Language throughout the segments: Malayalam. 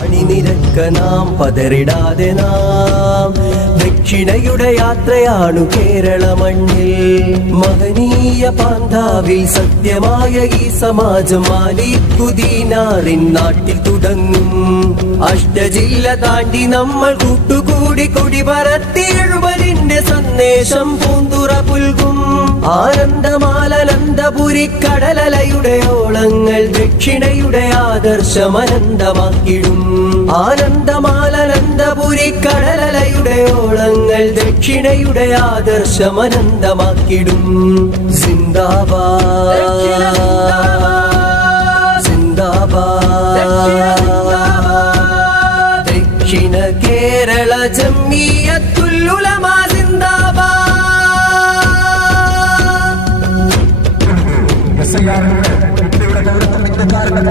അണിനിരക്ക നാം പതറിടാതെ നാം ദക്ഷിണയുടെ യാത്രയാണു കേരള മണ്ണിൽ. മഹനീയ പാന്താവിൽ സത്യമായ ഈ സമാജം മാലിക്കുദീനാറിൻ നാട്ടിൽ തുടങ്ങും. അഷ്ടജില്ല താണ്ടി നമ്മൾ കൂട്ടുകൂടി കൊടി പറത്തി എഴുപതിന്റെ സന്ദേശം പൂന്തുറ പുൽകും. ആനന്ദമാലനന്ദപുരി കടലലയുടെ ഓളങ്ങൾ ദക്ഷിണയുടെ ആദർശമനന്തമാക്കിടും. ആനന്ദമാലനന്ദപുരി കടലലയുടെ ഓളങ്ങൾ ദക്ഷിണയുടെ ആദർശമനന്തമാക്കിടും. സിന്ദാബാദ് സിന്ദാബാദ് ദക്ഷിണ കേരള ജംഇയ്യത്തുൽ ഉലമ സിന്ദാബാദ്.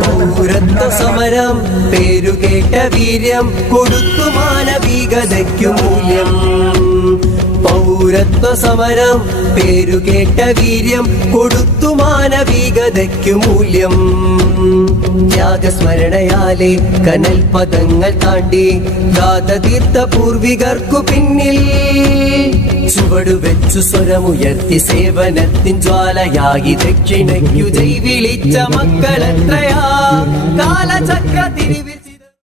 പൗരത്വ സമരം പേരുകേട്ട വീര്യം കൊടുത്തു മാനവികതയ്ക്കു മൂല്യം. പൗരത്വ സമരം പേരുകേട്ട വീര്യം കൊടുത്തു മാനവികതയ്ക്കു മൂല്യം. ത്യാഗസ്മരണയാലെ കനൽ പദങ്ങൾ താണ്ടി ഗാതതീർത്ത പൂർവികർക്കു പിന്നിൽ ചുവടുവെച്ചു സ്വരമുയർത്തി സേവനത്തിൻ ജ്വാലയായി ദക്ഷിണയ്ക്കു ജയ് വിളിച്ച മക്കളെത്രയാ. കാലചക്ര തിരിവിൽ